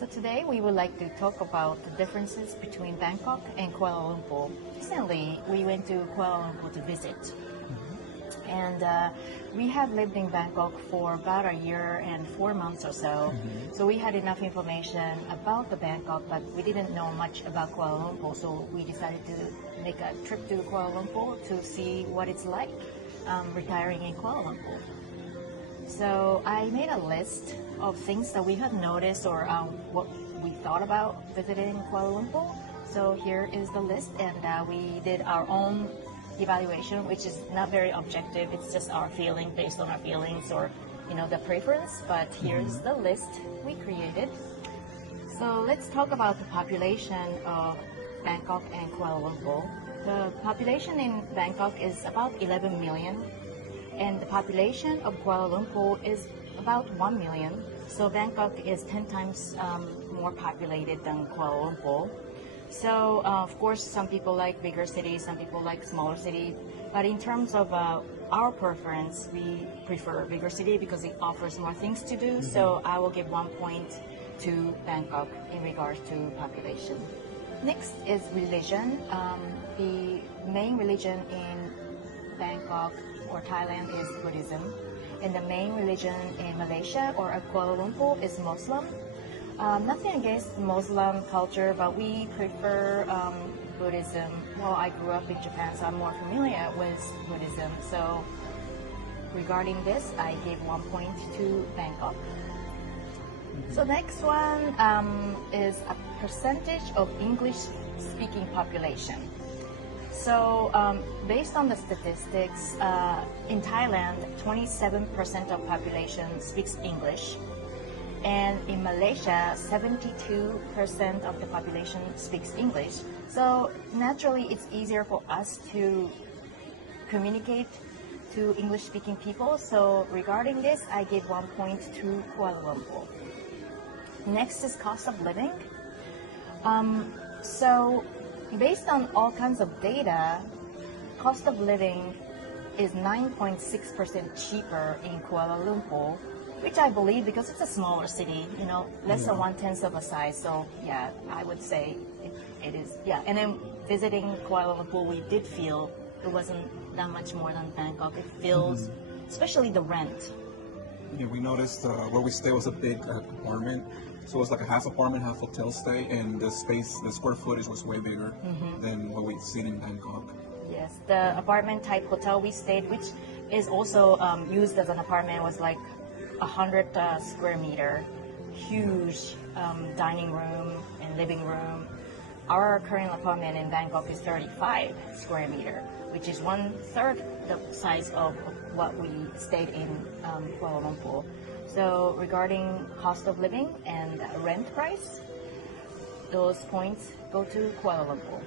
So today we would like to talk about the differences between Bangkok and Kuala Lumpur. Recently, we went to Kuala Lumpur to visit. And we have lived in Bangkok for about a year and 4 months or so. So we had enough information about the Bangkok, but we didn't know much about Kuala Lumpur. So we decided to make a trip to Kuala Lumpur to see what it's like retiring in Kuala Lumpur. So I made a list of things that we had noticed or what we thought about visiting Kuala Lumpur. So here is the list, and we did our own evaluation, which is not very objective. It's just our feeling based on our feelings or the preference. But here's the list we created. So let's talk about the population of Bangkok and Kuala Lumpur. The population in Bangkok is about 11 million, and the population of Kuala Lumpur is about 1 million. So Bangkok is 10 times more populated than Kuala Lumpur. So of course, some people like bigger cities, some people like smaller cities. But in terms of our preference, we prefer a bigger city because it offers more things to do. So I will give 1 point to Bangkok in regards to population. Next is religion. The main religion in Bangkok or Thailand is Buddhism, and the main religion in Malaysia or Kuala Lumpur is Muslim. Nothing against Muslim culture, but we prefer Buddhism. Well, I grew up in Japan, so I'm more familiar with Buddhism. So regarding this, I give 1 point to Bangkok. So next one is a percentage of English-speaking population. So based on the statistics, in Thailand, 27% of population speaks English. And in Malaysia, 72% of the population speaks English. So naturally, it's easier for us to communicate to English-speaking people. So regarding this, I give 1 point to Kuala Lumpur. Next is cost of living. So based on all kinds of data, cost of living is 9.6% cheaper in Kuala Lumpur, which I believe because it's a smaller city, less than 1/10 of a size. So yeah, I would say it is. Yeah, and then visiting Kuala Lumpur, we did feel it wasn't that much more than Bangkok. It feels, especially the rent. Yeah, we noticed where we stayed was a big apartment. So it was like a half apartment, half hotel stay, and the square footage was way bigger than what we'd seen in Bangkok. Yes, the apartment type hotel we stayed, which is also used as an apartment, was like 100 square meter, huge dining room and living room. Our current apartment in Bangkok is 35 square meter, which is 1/3 the size of what we stayed in Kuala Lumpur. So regarding cost of living and rent price, those points go to Kuala Lumpur.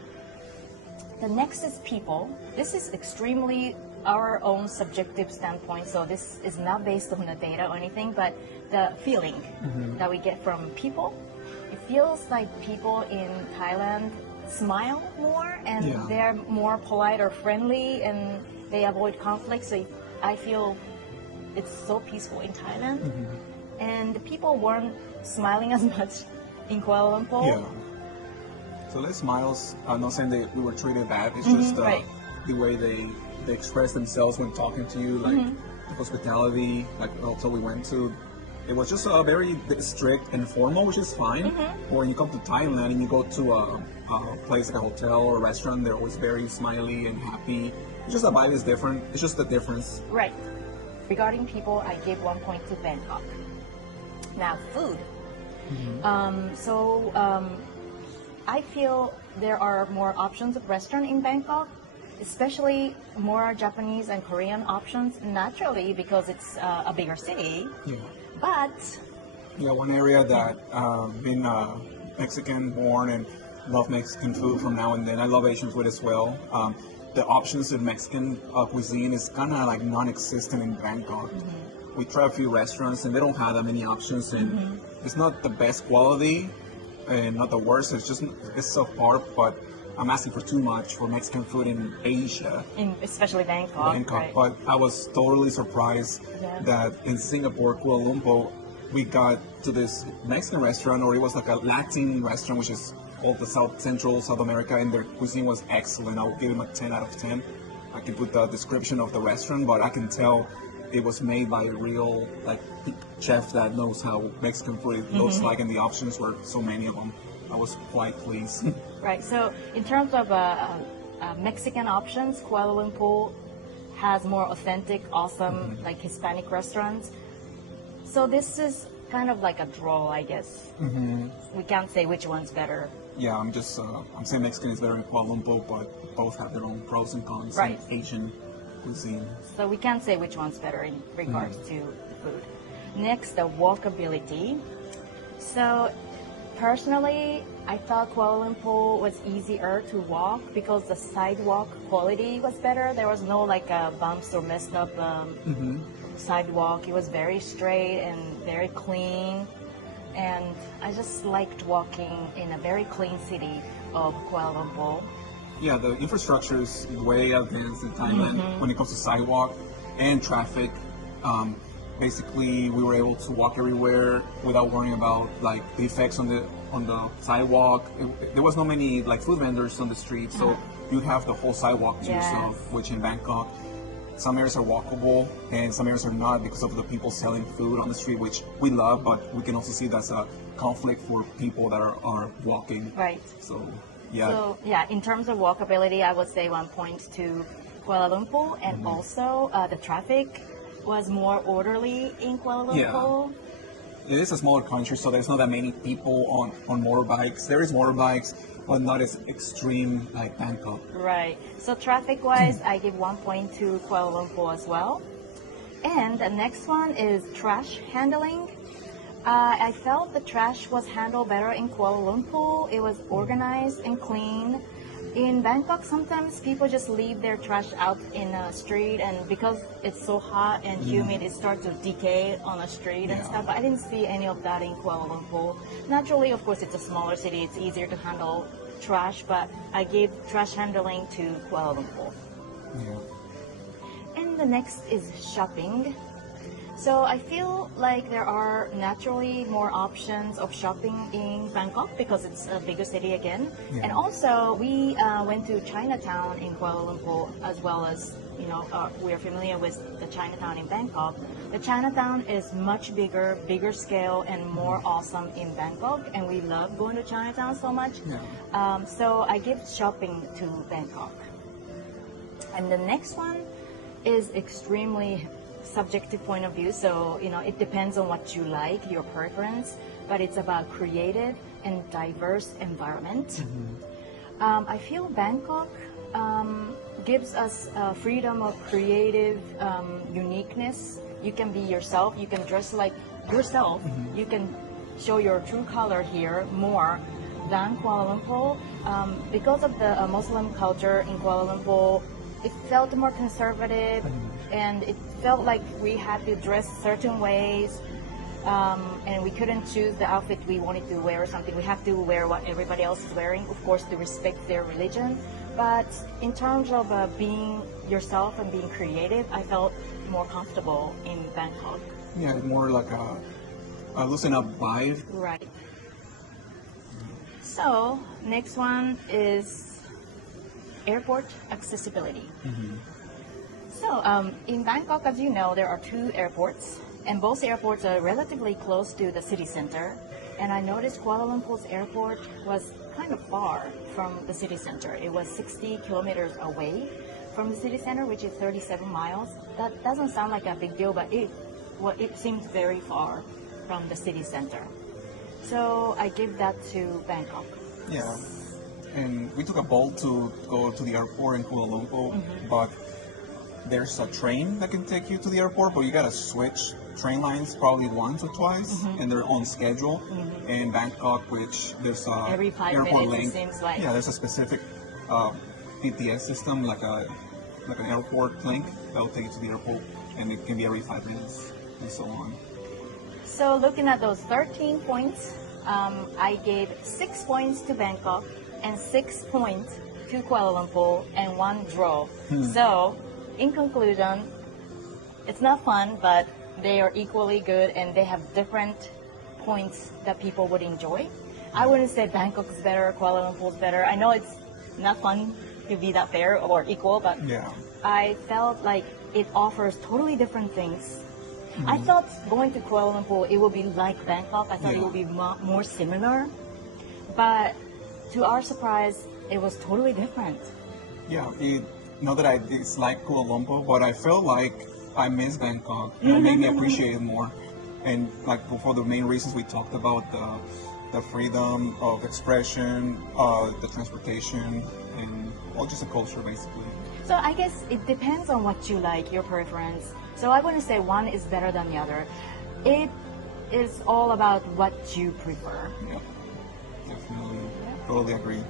The next is people. This is extremely our own subjective standpoint, so this is not based on the data or anything, but the feeling that we get from people. It feels like people in Thailand smile more, and they're more polite or friendly, and they avoid conflict. So I feel it's so peaceful in Thailand, and the people weren't smiling as much in Kuala Lumpur. Yeah. So their smiles, I'm not saying that we were treated bad. It's just the way they express themselves when talking to you, like the hospitality, like the hotel we went to. It was just very strict and formal, which is fine. Or when you come to Thailand and you go to a place like a hotel or a restaurant, they're always very smiley and happy. It's just the vibe is different. It's just the difference. Right. Regarding people, I give 1 point to Bangkok. Now, food. I feel there are more options of restaurant in Bangkok, especially more Japanese and Korean options, naturally because it's a bigger city. Yeah. But one area that being Mexican born and love Mexican food from now and then. I love Asian food as well. The options in Mexican cuisine is kind of like non-existent in Bangkok. We try a few restaurants and they don't have that many options, and it's not the best quality and not the worst. It's subpar, but I'm asking for too much for Mexican food in Asia. Especially Bangkok. Right. But I was totally surprised that in Singapore, Kuala Lumpur, we got to this Mexican restaurant, or it was like a Latin restaurant, which is all the South America, and their cuisine was excellent. I would give them a 10 out of 10. I can put the description of the restaurant, but I can tell it was made by a real like chef that knows how Mexican food looks like, and the options were so many of them. I was quite pleased. Right. So in terms of Mexican options, Kuala Lumpur has more authentic, awesome, like Hispanic restaurants. So this is kind of like a draw, I guess. We can't say which one's better. Yeah, I'm saying Mexican is better in Kuala Lumpur, but both have their own pros and cons. Right. In Asian cuisine. So we can't say which one's better in regards to the food. Next, the walkability. So personally, I thought Kuala Lumpur was easier to walk because the sidewalk quality was better. There was no like bumps or messed up sidewalk. It was very straight and very clean. And I just liked walking in a very clean city of Kuala Lumpur. Yeah, the infrastructure is way advanced in Thailand when it comes to sidewalk and traffic. Basically, we were able to walk everywhere without worrying about like the effects on the sidewalk. There was no many like food vendors on the street, so you have the whole sidewalk to yourself. Which in Bangkok, some areas are walkable and some areas are not because of the people selling food on the street, which we love, but we can also see that's a conflict for people that are walking. Right. So, yeah. So, yeah, in terms of walkability, I would say 1 point to Kuala Lumpur, and also the traffic was more orderly in Kuala Lumpur. Yeah. It is a smaller country, so there's not that many people on motorbikes. There is motorbikes, but not as extreme like Bangkok. Right. So traffic-wise, I give 1 point to Kuala Lumpur as well. And the next one is trash handling. I felt the trash was handled better in Kuala Lumpur. It was organized and clean. In Bangkok, sometimes people just leave their trash out in the street, and because it's so hot and humid, it starts to decay on the street and stuff. But I didn't see any of that in Kuala Lumpur. Naturally, of course, it's a smaller city. It's easier to handle trash, but I gave trash handling to Kuala Lumpur. Yeah. And the next is shopping. So I feel like there are naturally more options of shopping in Bangkok because it's a bigger city again. And also we went to Chinatown in Kuala Lumpur as well as, we're familiar with the Chinatown in Bangkok. The Chinatown is much bigger scale and more awesome in Bangkok, and we love going to Chinatown so much. So I give shopping to Bangkok. And the next one is extremely subjective point of view, so it depends on what you like, your preference, but it's about creative and diverse environment. I feel Bangkok gives us freedom of creative uniqueness. You can be yourself, you can dress like yourself, you can show your true color here more than Kuala Lumpur. Because of the Muslim culture in Kuala Lumpur, it felt more conservative, and it felt like we had to dress certain ways, and we couldn't choose the outfit we wanted to wear or something. We have to wear what everybody else is wearing, of course, to respect their religion. But in terms of being yourself and being creative, I felt more comfortable in Bangkok. Yeah, more like a loosen up vibe. Right. So, next one is airport accessibility. So, in Bangkok, as you know, there are 2 airports, and both airports are relatively close to the city center. And I noticed Kuala Lumpur's airport was kind of far from the city center. It was 60 kilometers away from the city center, which is 37 miles. That doesn't sound like a big deal, but it seems very far from the city center. So I give that to Bangkok. Yeah, and we took a boat to go to the airport in Kuala Lumpur, but there's a train that can take you to the airport, but you gotta switch train lines probably once or twice, and they're on schedule. In Bangkok, which there's a every 5 airport minutes, link. it seems like. Yeah, there's a specific PTS system, like an airport link that will take you to the airport, and it can be every 5 minutes and so on. So looking at those 13 points, I gave 6 points to Bangkok and 6 points to Kuala Lumpur and 1 draw. So in conclusion, it's not fun, but they are equally good and they have different points that people would enjoy. I wouldn't say Bangkok is better, Kuala Lumpur is better. I know it's not fun to be that fair or equal, but Yeah. I felt like it offers totally different things. I thought going to Kuala Lumpur, it would be like Bangkok. I thought it Yeah. would be more similar. But to our surprise, it was totally different. Yeah, not that I dislike Kuala Lumpur, but I felt like I miss Bangkok. And it made me appreciate it more. And like for the main reasons we talked about, the freedom of expression, the transportation, and all just the culture basically. So I guess it depends on what you like, your preference. So I wouldn't say one is better than the other. It is all about what you prefer. Yeah, definitely. Totally agree.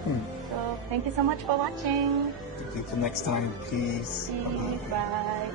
So thank you so much for watching. Until next time, peace. Peace, bye.